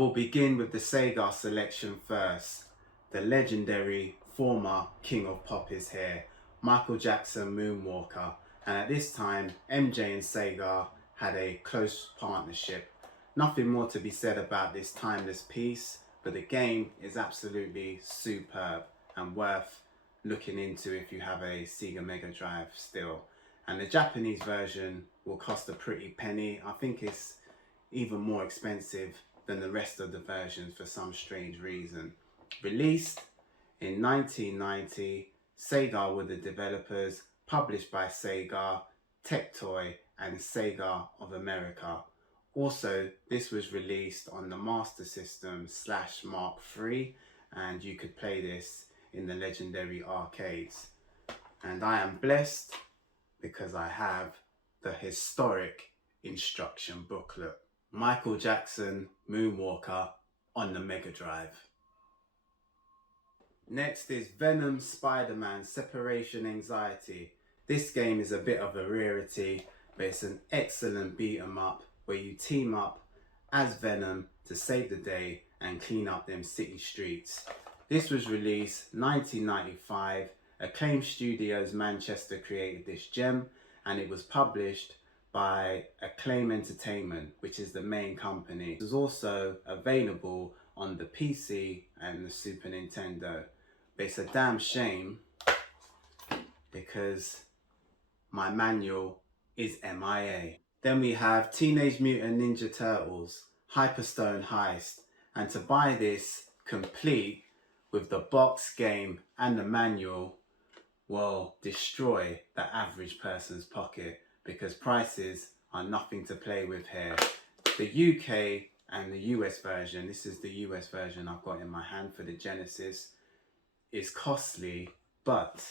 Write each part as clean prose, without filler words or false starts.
will begin with the Sega selection first. The legendary former King of Pop is here, Michael Jackson Moonwalker, and at this time MJ and Sega had a close partnership. Nothing more to be said about this timeless piece, but the game is absolutely superb and worth looking into if you have a Sega Megadrive still. And the Japanese version will cost a pretty penny. I think it's even more expensive than the rest of the versions for some strange reason. Released in 1990, Sega were the developers, published by Sega, Tectoy and Sega of America. Also, this was released on the Master System / Mark III, and you could play this in the legendary arcades. And I am blessed because I have the historic instruction booklet. Michael Jackson Moonwalker on the Megadrive. Next is Venom Spiderman Separation Anxiety. This game is a bit of a rarity, but it's an excellent beat 'em up where you team up as Venom to save the day and clean up them city streets. This was released 1995. Acclaim Studios Manchester created this gem, and it was published by Acclaim Entertainment, which is the main company. It was also available on the PC and the Super Nintendo. But it's a damn shame because my manual is MIA. Then we have Teenage Mutant Ninja Turtles Hyperstone Heist, and to buy this complete with the box, game and the manual will destroy the average person's pocket because prices are nothing to play with here. The UK and the US version, this is the US version I've got in my hand for the Genesis, is costly, but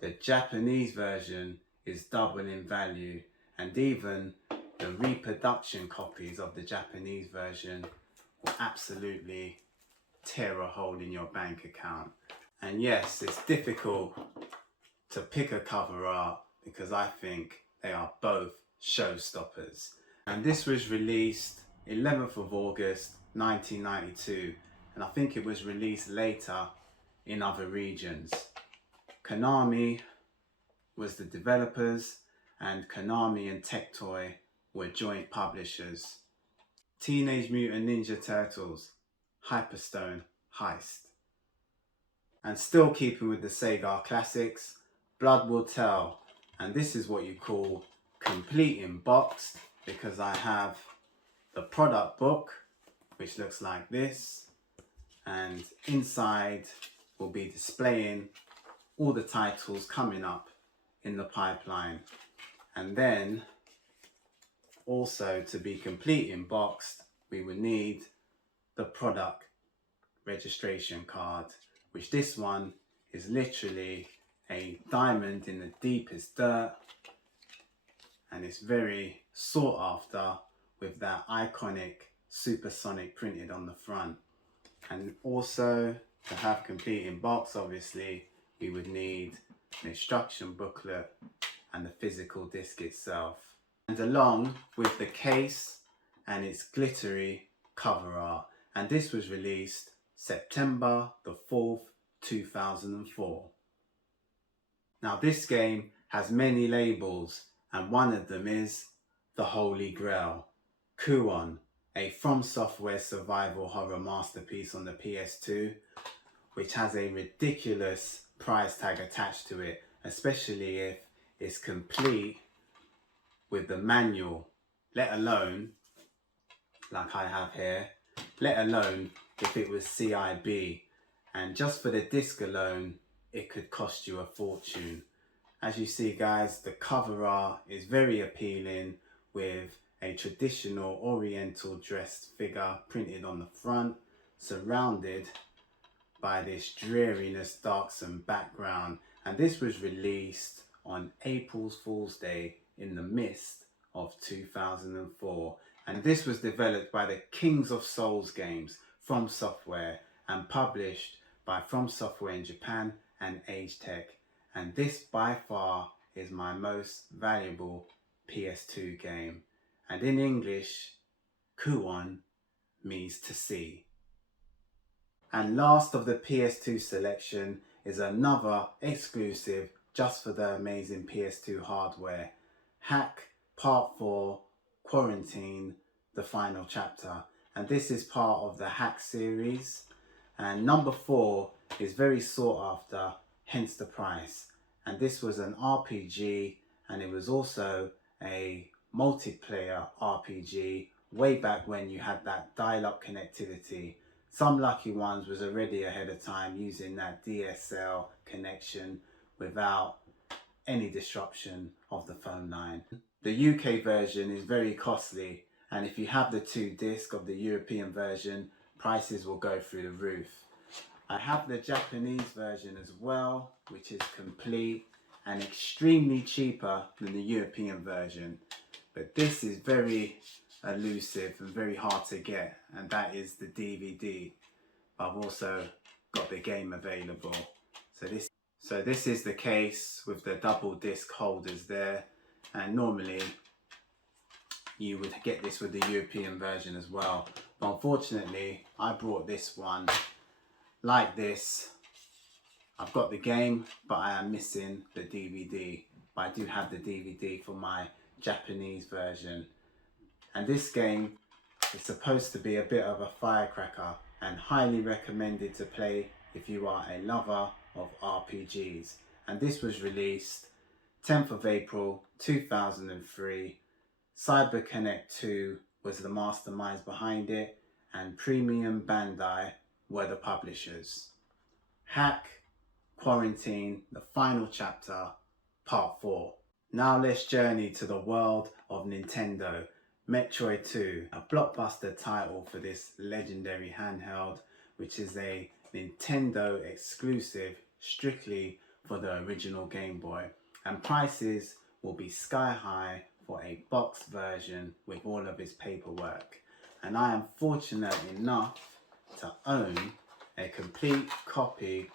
the Japanese version is double in value, and even the reproduction copies of the Japanese version will absolutely tear a hole in your bank account. And yes, it's difficult to pick a cover art because I think they are both showstoppers. And this was released 11th of August 1992, and I think it was released later in other regions. Konami was the developers, and Konami and Tectoy were joint publishers. Teenage Mutant Ninja Turtles Hyperstone Heist. And still keeping with the Sega classics, Blood Will Tell, and this is what you call complete in boxed, because I have the product book which looks like this, and inside will be displaying all the titles coming up in the pipeline. And then also, to be complete in boxed, we would need the product registration card, which this one is literally a diamond in the deepest dirt, and it's very sought after with that iconic supersonic printed on the front. And also, to have complete in box, obviously we would need an instruction booklet and the physical disc itself, and along with the case and its glittery cover art. And this was released September the 4th 2004. Now this game has many labels, and one of them is the Holy Grail, Kuon, a From Software survival horror masterpiece on the PS2, which has a ridiculous price tag attached to it, especially if it's complete with the manual, let alone, like I have here, let alone if it was CIB. And just for the disc alone, it could cost you a fortune. As you see, guys, the cover art is very appealing with a traditional oriental dressed figure printed on the front, surrounded by this dreariness darksome background. And this was released on April Fool's Day in the midst of 2004. And this was developed by the Kings of Souls games, From Software, and published by From Software in Japan and Age Tech. And this by far is my most valuable PS2 game. And in English, Kuon me's to see. And last of the PS2 selection is another exclusive just for the amazing PS2 hardware. Hack Part 4 Quarantine, the final chapter. And this is part of the Hack series. And number 4 is very sought after, hence the price. And this was an RPG, and it was also a multiplayer RPG way back when you had that dial-up connectivity. Some lucky ones was already ahead of time using that DSL connection without any disruption of the phone line. The UK version is very costly, and if you have the 2 disc of the European version, prices will go through the roof. I have the Japanese version as well, which is complete and extremely cheaper than the European version. But this is very elusive and very hard to get, and that is the DVD. I've also got the game available. So this is the case with the double disc holders there, and normally you would get this with the European version as well. But unfortunately, I brought this one like this. I've got the game, but I am missing the DVD. But I do have the DVD for my Japanese version. And this game is supposed to be a bit of a firecracker and highly recommended to play if you are a lover of RPGs. And this was released 10th of April 2003. CyberConnect 2 was the masterminds behind it, and Premium Bandai were the publishers. Hack Quarantine, the final chapter, part 4. Now let's journey to the world of Nintendo. Metroid 2, a blockbuster title for this legendary handheld, which is a Nintendo exclusive strictly for the original Game Boy. And prices will be sky high for a box version with all of its paperwork. And I am fortunate enough to own a complete copy.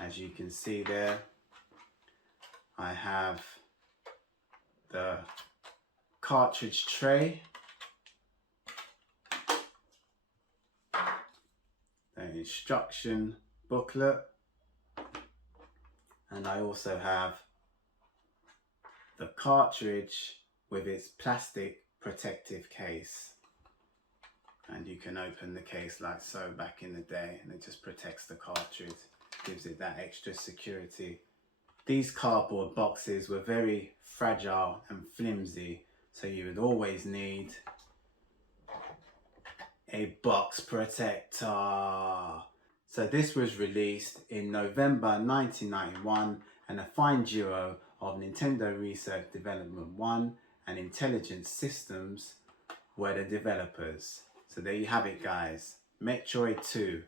As you can see there, I have the cartridge tray, the instruction booklet, and I also have the cartridge with its plastic protective case. And you can open the case like so back in the day, and it just protects the cartridge, gives it that extra security. These cardboard boxes were very fragile and flimsy, so you would always need a box protector. So this was released in November 1991, and a fine duo of Nintendo Research Development 1 and Intelligent Systems were the developers. So there you have it, guys. Metroid 2,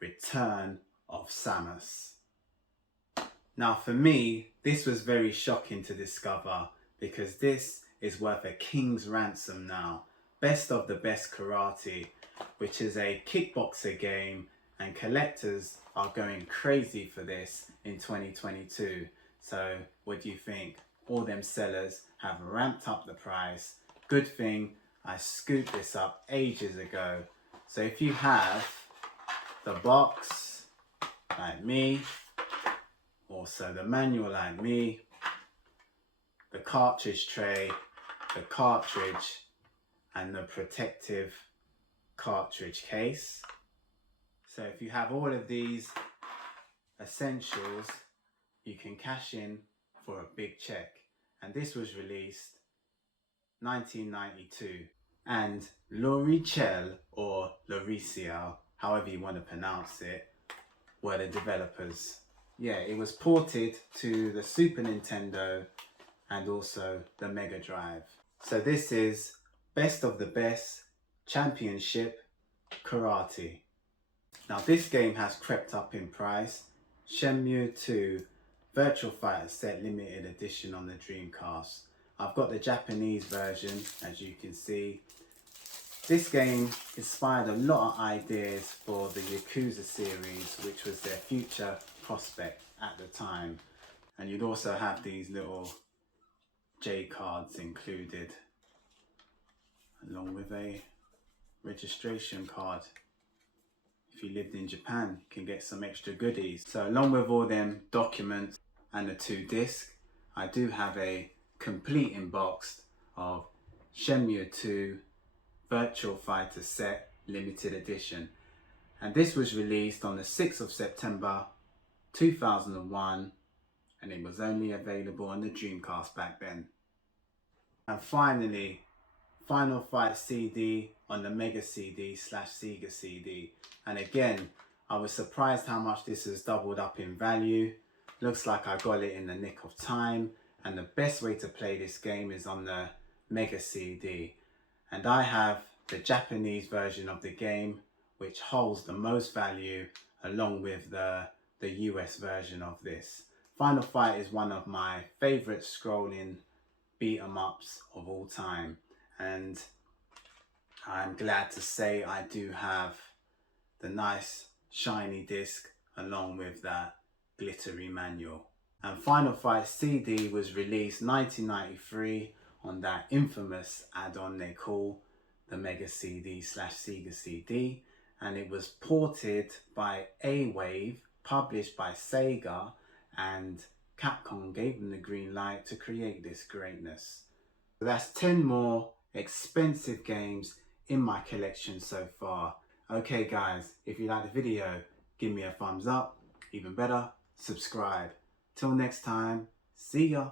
Return of Samus. Now for me, this was very shocking to discover, because this is worth a king's ransom now. Best of the Best Karate, which is a kickboxer game, and collectors are going crazy for this in 2022. So what do you think? All them sellers have ramped up the price. Good thing I scooped this up ages ago. So if you have the box like me, also the manual like me, the cartridge tray, the cartridge, and the protective cartridge case. So if you have all of these essentials, you can cash in for a big check. And this was released 1992. And Micheal, or Micheal, however you want to pronounce it, were the developers. Yeah, it was ported to the Super Nintendo and also the Megadrive. So this is Best of the Best Championship Karate. Now this game has crept up in price. Shenmue 2 Virtua Fighter Set Limited Edition on the Dreamcast. I've got the Japanese version, as you can see. This game inspired a lot of ideas for the Yakuza series, which was their future prospect at the time. And you'd also have these little J cards included, along with a registration card. If you lived in Japan, you can get some extra goodies. So along with all them documents and the 2 discs, I do have a complete inbox of Shenmue 2 Virtual Fighter Set Limited Edition. And this was released on the 6th of September 2001, and it was only available on the Dreamcast back then. And finally, Final Fight CD on the Mega CD / Sega CD. And again, I was surprised how much this has doubled up in value. Looks like I got it in the nick of time, and the best way to play this game is on the Mega CD. And I have the Japanese version of the game, which holds the most value, along with the US version of this. Final Fight is one of my favorite scrolling beat 'em ups of all time, and I'm glad to say I do have the nice shiny disc along with that glittery manual. And Final Fight CD was released 1993 on that infamous add-on they call the Mega CD / Sega CD, and it was ported by A-Wave, published by Sega, and Capcom gave them the green light to create this greatness. So that's 10 more expensive games in my collection so far. Okay guys, if you like the video, give me a thumbs up. Even better, subscribe. Till next time, see ya.